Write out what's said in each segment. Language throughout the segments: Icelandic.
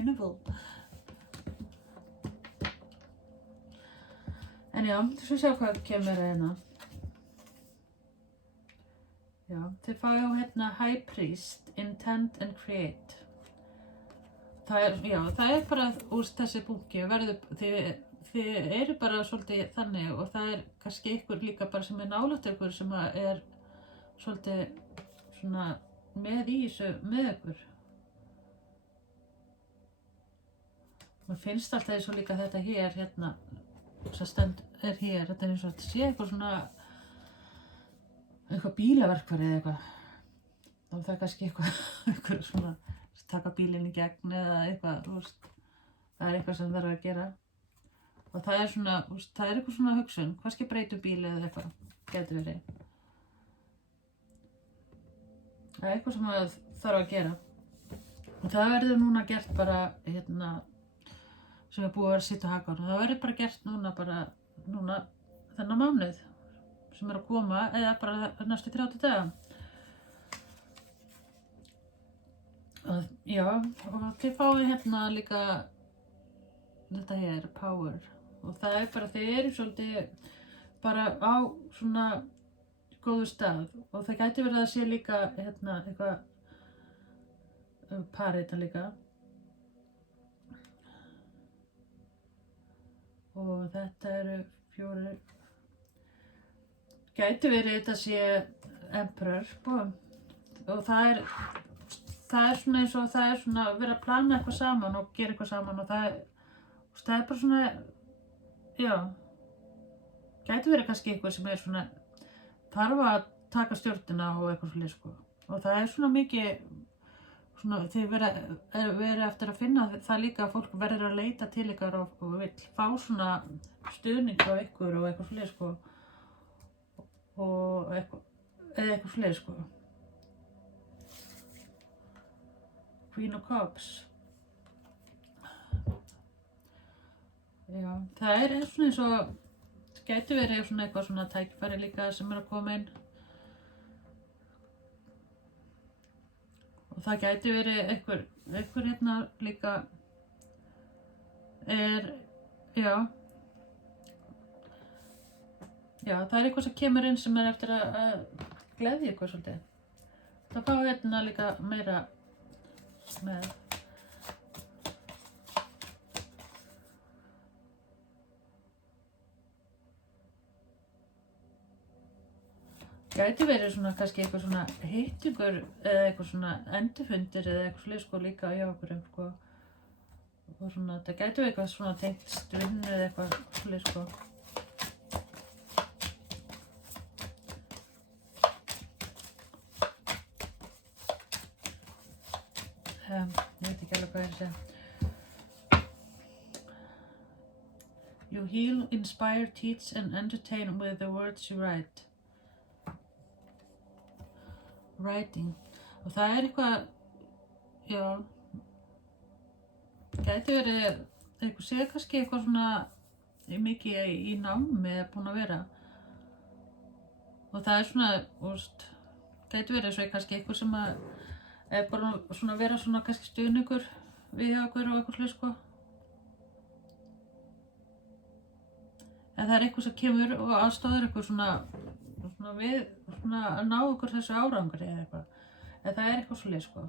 pineapple. En já, svo sjá hvað kemur hérna. Já, þið fáið hérna High Priest, Intend and Create. Það er bara úr þessi bunki, þið eru bara svolítið þannig og það er kannski ykkur líka bara sem nálægt ykkur sem er svolítið svona með í þessu með ykkur. Mér finnst alltaf eins og líka þetta hér, hérna, sem stend er hér, þetta er eins og þetta sé eitthvað svona eitthvað bílaverkfæri eða eitthvað. Þá er það kannski eitthvað svona taka bílinn í gegn eða eitthvað, þú veist, það er eitthvað sem þarf að gera. Og það er svona, þú veist, það er eitthvað svona hugsun, kannski breyta bíli eða eitthvað, getur verið. Það er eitthvað sem það þarf að gera. Og það verður núna gert bara, hérna, sem er búið að vera að sitja á hakanum. Það verður bara gert núna þennan mánuð sem er að koma, eða bara næstu 30 daga. Já, og þið fáið hérna líka þetta hér, Power. Og það er bara, þið eru svolítið bara á svona góðu stað. Og það gæti verið að sé líka hérna eitthvað par þetta líka. Og þetta eru 4. Gæti verið þetta sé Emperor, og það er svona eins og það er svona verið að plana eitthvað saman og gera eitthvað saman og það er bara svona, já, gæti verið kannski eitthvað sem er svona, þarf að taka stjórnina og eitthvað svolítið sko. Og það er svona mikið, svona, þið verið eftir að finna það líka að fólk verður að leita til ykkar og vill fá svona stuðning á ykkur og eitthvað svolítið sko. Og eitthvað svolítið sko. Queen of Cups. Já, það er svona eins og, gæti verið svona eitthvað svona tækifæri líka sem er að koma inn. Og það gæti verið einhver hérna líka já, það er eitthvað sem kemur inn sem er eftir að gleðja eitthvað svolítið. Það fá hérna líka meira með. Gæti verið svona kannski eitthvað svona hittingur eða eitthvað svona endurfundir eða eitthvað svolítið sko líka hjá okkur sko. Og svona, það gæti verið eitthvað svona tengt vinnu eða eitthvað svolítið sko. Ég veit ekki alveg hvað ég segja. You heal, inspire, teach and entertain with the words you write. Writing. Og það er eitthvað, já, gæti verið eitthvað, sé kannski eitthvað svona mikið í námi er búin að vera. Og það er svona, úrst, gæti verið svo kannski eitthvað sem að er bara svona vera svona kannski stuðningur við okkur og eitthvað svolítið sko. En það er eitthvað sem kemur og aðstæður eitthvað svona við svona að ná okkur þessu árangri eða eitthvað. En það er eitthvað svolítið sko.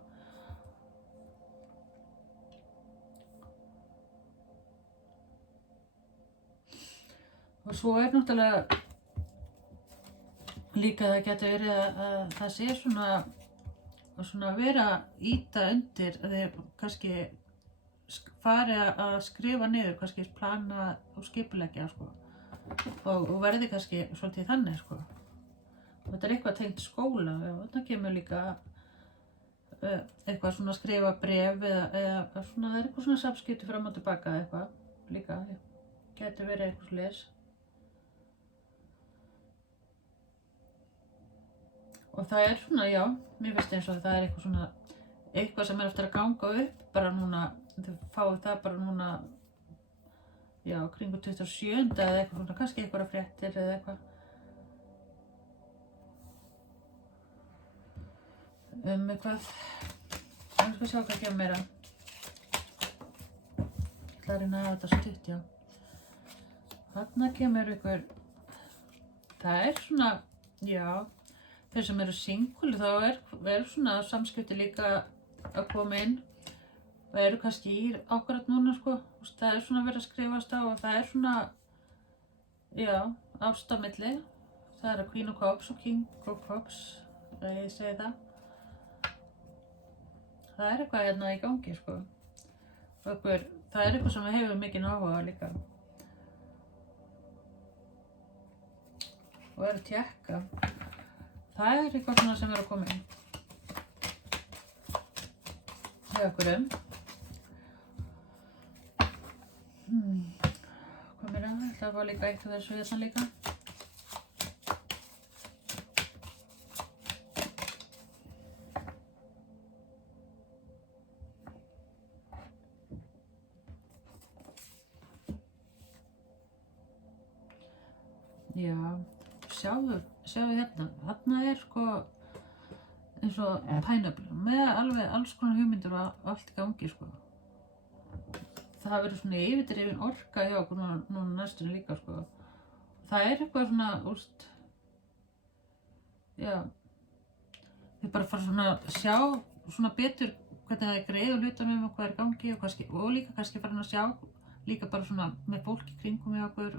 Og svo er náttúrulega líka það getur verið að það sé svona vera íta undir að þið kannski fari að skrifa niður, kannski plana og skipuleggja sko. Og verði kannski svolítið þannig sko. Og þetta er eitthvað tengt skóla, já, þetta kemur líka eitthvað svona skrifa bréf eða svona, það er eitthvað svona samskipti fram og tilbaka eitthvað líka, getur verið eitthvað svoleiðis. Og það er svona, já, mér finnst eins og það er eitthvað svona, eitthvað sem er eftir að ganga upp bara núna, þau fáið það bara núna, já, kringu 27. eða eitthvað svona, kannski eitthvað fréttir eða eitthvað. Eitthvað, ég skal sjá hvað kemur meira. ætla að reyna að hafa þetta stutt, já. Þarna kemur ykkur, það svona, já, þeir sem eru single þá er svona samskipti líka að koma inn. Það eru kannski í akkurat núna, sko, það svona verið að skrifast á og það svona, já, ást á milli. Það að Queen of Cups og King of Cups, þegar ég segi það. Það eitthvað hérna í gangi, sko. Og það eitthvað sem við hefum mikinn áhuga líka. Og að tékka. Það eitthvað svona sem að koma inn. Hjá okkur. Hvað meira? Það var líka eitt af þessu hérna líka. Já, sjáðu hérna. Þarna sko eins og pineapple með alveg alls konar hugmyndir og allt í gangi, sko. Það verður svona yfirdrifin orka hjá okkur núna næstunni líka, sko. Það eitthvað svona, já, við bara fara svona að sjá svona betur hvernig það greið og hluta með hvað í gangi og líka kannski fara að sjá líka bara svona með fólki kringum með okkur,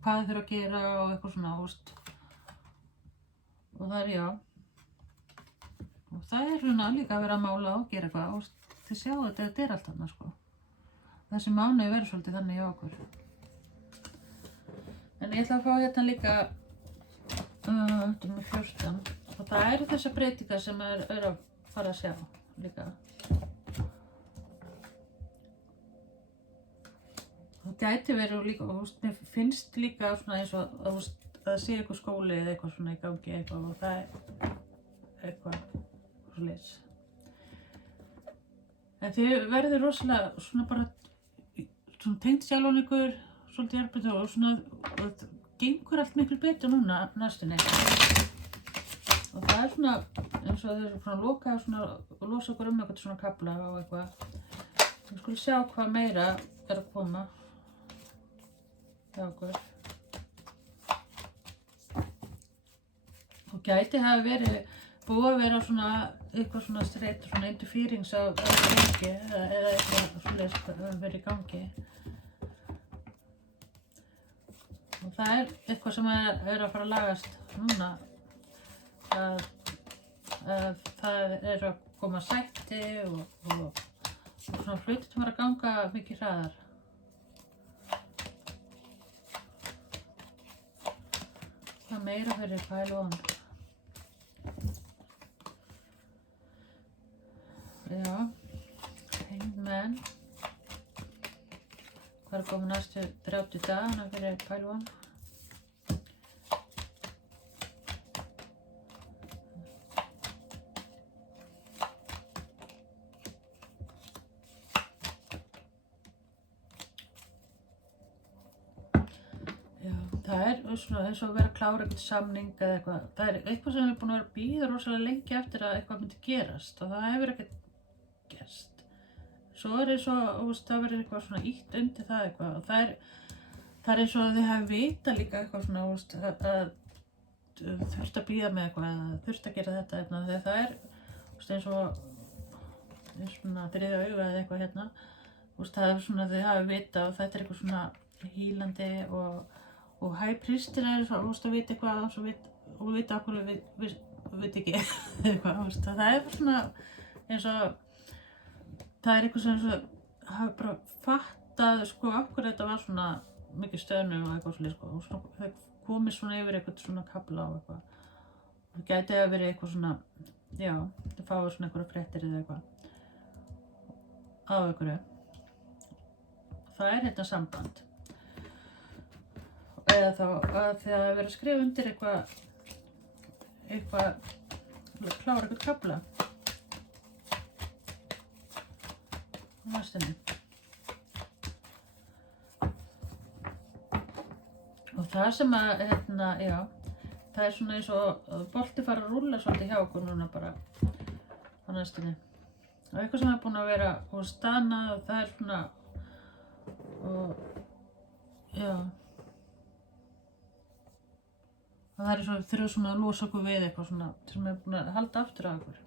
hvað þau þurfa að gera og eitthvað svona, og það já. Og það svona líka að vera að mála og gera eitthvað, þið sjáu þetta allt þarna, sko. Þessi mánuði verður svolítið þannig hjá okkur. En ég ætla að fá hérna líka, þetta með 14, og það þessar breytingar sem að fara að sjá líka. Það gæti verið líka, mér finnst líka svona eins og að það sé eitthvað skóli eða eitthvað svona í gangi eitthvað og það eitthvað svoleiðis. En þið verður rosalega svona bara svona tengt sjálfan ykkur, svolítið hjálpandi og svona, og það gengur allt miklu betur núna næstunni. Og það svona, eins og þau svona loka svona, og losa okkur eitthvað svona kafla og eitthvað. Við skulum sjá hvað meira að koma hjá okkur. Og gæti hafa verið, búið að vera svona, eitthvað svona streitur, svona interference af gangi, eða eitthvað svoleiðis verið í gangi. Og það eitthvað sem að fara að lagast núna, að það að koma sætti og svona hlutir sem að ganga mikið hraðar. Það meira fyrir pile on. Já, Hanged Man. Hvað komið næstu 30 dagana fyrir pile on. Það svona eins og að vera að klára eitthvað samning eða eitthvað. Það eitthvað sem við búin að vera að bíða rosalega lengi eftir að eitthvað myndi gerast og það hefur ekkert gerst. Svo eins og það verður eitthvað svona ítt undir það eitthvað og það eins og þið hafi vita líka eitthvað svona að þurft að bíða með eitthvað eða þurft að gera þetta hérna þegar það eins og svona þriðja auga eða eitthvað hérna. Það svona þið hafi vita og þetta eitthvað svona hýlandi og High Priestin svo, að vita eitthvað og vita okkur við ekki eitthvað, það svona eins og það eitthvað sem hafi bara fattað sko okkur þetta var svona mikið stöðnu og eitthvað svolítið og það komið svona yfir eitthvað svona kafla og eitthvað það gæti að verið eitthvað svona já, það fáið svona eitthvað fréttir eða eitthvað á einhverju það hérna samband eða þá að þegar það verið að skrifa undir eitthvað klára eitthvað kafla á næstunni og það sem að já, það svona eins og bolti fara að rúlla svolítið hjá okkur núna bara á næstunni og eitthvað sem er búin að vera og stana og það svona og já. Og það svo þurfa svona að losa okkur við eitthvað svona sem búin að halda aftur af okkur.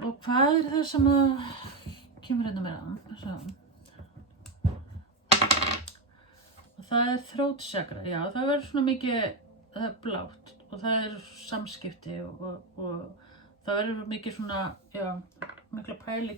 Og hvað það sem að kemur hérna meira? Og það throat chakra, já, það verður svona mikið, það blátt og það samskipti og það verður mikið svona, já, mikla pæli